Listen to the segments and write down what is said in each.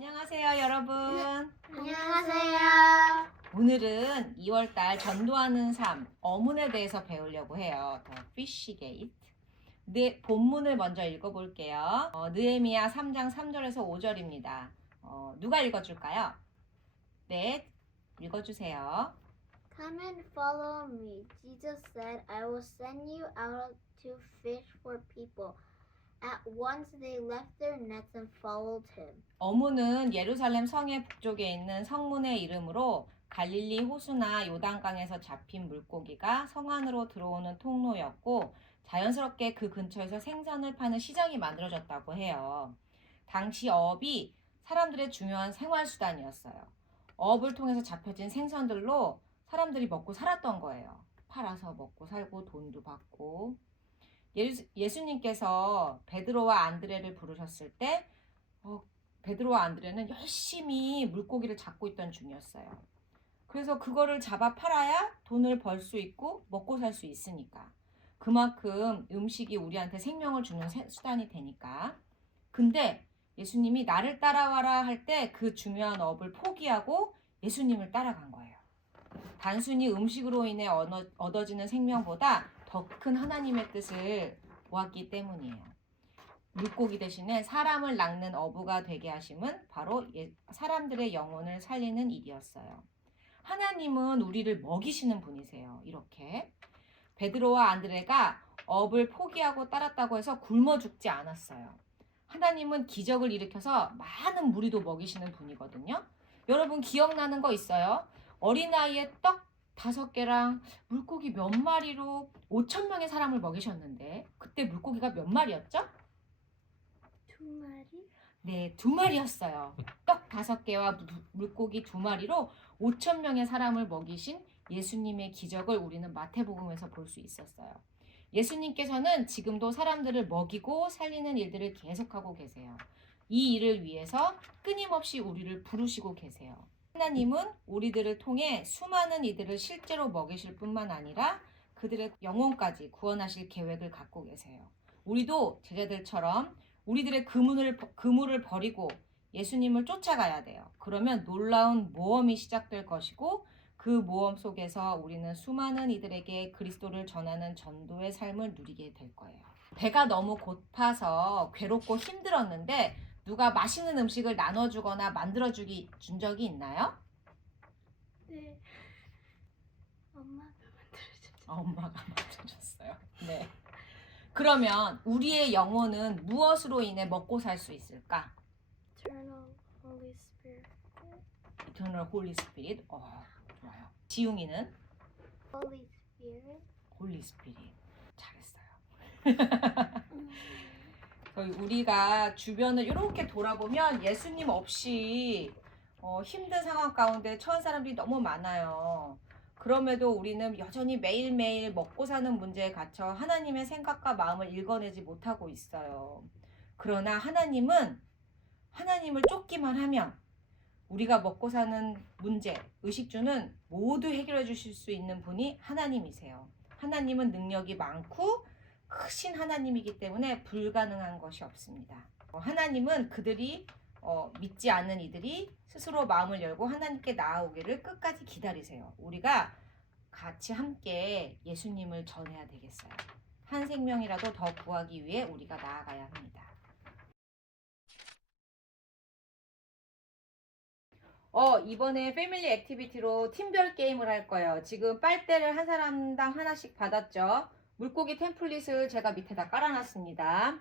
안녕하세요, 여러분. 안녕하세요. 오늘은 2월달 전도하는 삶, 어문에 대해서 배우려고 해요. The Fish Gate. 네, 본문을 먼저 읽어볼게요. 느헤미야 3장 3절에서 5절입니다. 누가 읽어줄까요? 네, 읽어주세요. Come and follow me. Jesus said, I will send you out to fish for people. At once they left their nets and followed him. 어문은 예루살렘 성의 북쪽에 있는 성문의 이름으로 갈릴리 호수나 요단강에서 잡힌 물고기가 성 안으로 들어오는 통로였고 자연스럽게 그 근처에서 생선을 파는 시장이 만들어졌다고 해요. 당시 어업이 사람들의 중요한 생활수단이었어요. 어업을 통해서 잡혀진 생선들로 사람들이 먹고 살았던 거예요. 팔아서 먹고 살고 돈도 받고. 예수님께서 베드로와 안드레를 부르셨을 때 베드로와 안드레는 열심히 물고기를 잡고 있던 중이었어요. 그래서 그거를 잡아 팔아야 돈을 벌 수 있고 먹고 살 수 있으니까. 그만큼 음식이 우리한테 생명을 주는 수단이 되니까. 근데 예수님이 나를 따라와라 할 때 그 중요한 업을 포기하고 예수님을 따라간 거예요. 단순히 음식으로 인해 얻어지는 생명보다 더 큰 하나님의 뜻을 보았기 때문이에요. 물고기 대신에 사람을 낚는 어부가 되게 하심은 바로 사람들의 영혼을 살리는 일이었어요. 하나님은 우리를 먹이시는 분이세요. 이렇게 베드로와 안드레가 업을 포기하고 따랐다고 해서 굶어 죽지 않았어요. 하나님은 기적을 일으켜서 많은 무리도 먹이시는 분이거든요. 여러분 기억나는 거 있어요? 어린아이의 떡 5개랑 물고기 몇 마리로 5,000명의 사람을 먹이셨는데 그때 물고기가 몇 마리였죠? 2마리? 네, 2마리였어요. 떡 5개와 물고기 2마리로 5,000명의 사람을 먹이신 예수님의 기적을 우리는 마태복음에서 볼 수 있었어요. 예수님께서는 지금도 사람들을 먹이고 살리는 일들을 계속하고 계세요. 이 일을 위해서 끊임없이 우리를 부르시고 계세요. 하나님은 우리들을 통해 수많은 이들을 실제로 먹이실 뿐만 아니라 그들의 영혼까지 구원하실 계획을 갖고 계세요. 우리도 제자들처럼 우리들의 그물을 버리고 예수님을 쫓아가야 돼요. 그러면 놀라운 모험이 시작될 것이고 그 모험 속에서 우리는 수많은 이들에게 그리스도를 전하는 전도의 삶을 누리게 될 거예요. 배가 너무 고파서 괴롭고 힘들었는데 누가 맛있는 음식을 나눠주거나 준 적이 있나요? 네. 엄마가 만들어줬죠. 엄마가 만들어줬어요. 네. 그러면 우리의 영혼은 무엇으로 인해 먹고 살 수 있을까? Eternal Holy Spirit. Eternal Holy Spirit. 좋아요. 지웅이는? Holy Spirit. Holy Spirit. 잘했어요. 우리가 주변을 이렇게 돌아보면 예수님 없이 힘든 상황 가운데 처한 사람들이 너무 많아요. 그럼에도 우리는 여전히 매일매일 먹고 사는 문제에 갇혀 하나님의 생각과 마음을 읽어내지 못하고 있어요. 그러나 하나님을 쫓기만 하면 우리가 먹고 사는 문제, 의식주는 모두 해결해 주실 수 있는 분이 하나님이세요. 하나님은 능력이 많고 크신 하나님이기 때문에 불가능한 것이 없습니다. 하나님은 그들이 믿지 않는 이들이 스스로 마음을 열고 하나님께 나아오기를 끝까지 기다리세요. 우리가 같이 함께 예수님을 전해야 되겠어요. 한 생명이라도 더 구하기 위해 우리가 나아가야 합니다. 이번에 패밀리 액티비티로 팀별 게임을 할 거예요. 지금 빨대를 한 사람당 하나씩 받았죠. 물고기 템플릿을 제가 밑에다 깔아놨습니다.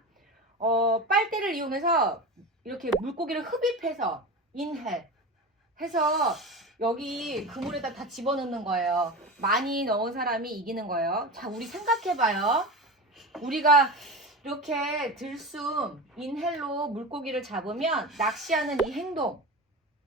빨대를 이용해서 이렇게 물고기를 흡입해서 인헬 해서 여기 그물에다 다 집어넣는 거예요. 많이 넣은 사람이 이기는 거예요. 자, 우리 생각해봐요. 우리가 이렇게 들숨 인헬로 물고기를 잡으면 낚시하는 이 행동,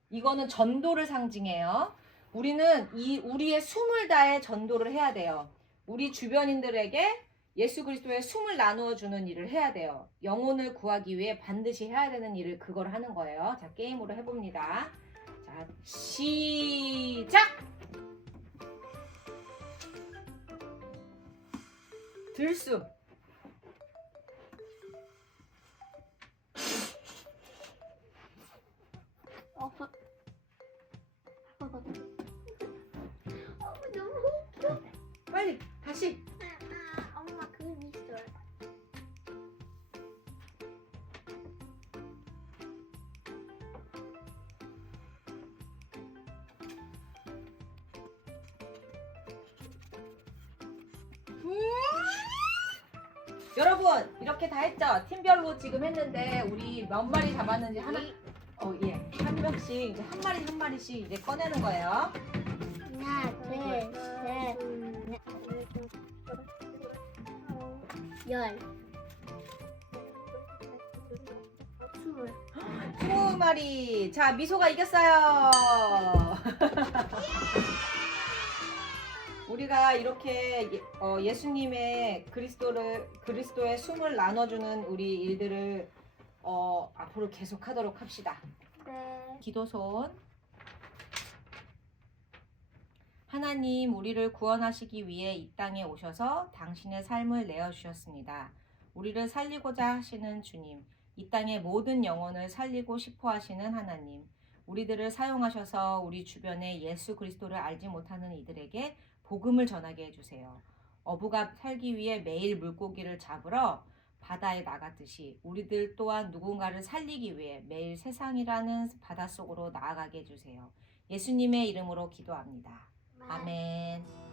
이거는 전도를 상징해요. 우리는 우리의 숨을 다해 전도를 해야 돼요. 우리 주변인들에게 예수 그리스도의 숨을 나누어 주는 일을 해야 돼요. 영혼을 구하기 위해 반드시 해야 되는 일을 그걸 하는 거예요. 자, 게임으로 해봅니다. 자, 시작! 들숨. 다시. 엄마 그 있어. 여러분 이렇게 다 했죠? 팀별로 지금 했는데 우리 몇 마리 잡았는지 하나 예. 한 명씩 이제 한 마리 한 마리씩 이제 꺼내는 거예요. 하나, 둘, 셋, 넷, 열, 20. 20마리. 자, 미소가 이겼어요. 우리가 이렇게 예수님의 그리스도의 숨을 나눠주는 우리 일들을 앞으로 계속하도록 합시다. 네. 기도손. 하나님, 우리를 구원하시기 위해 이 땅에 오셔서 당신의 삶을 내어주셨습니다. 우리를 살리고자 하시는 주님, 이 땅의 모든 영혼을 살리고 싶어 하시는 하나님, 우리들을 사용하셔서 우리 주변에 예수 그리스도를 알지 못하는 이들에게 복음을 전하게 해주세요. 어부가 살기 위해 매일 물고기를 잡으러 바다에 나갔듯이 우리들 또한 누군가를 살리기 위해 매일 세상이라는 바닷속으로 나아가게 해주세요. 예수님의 이름으로 기도합니다. 아멘.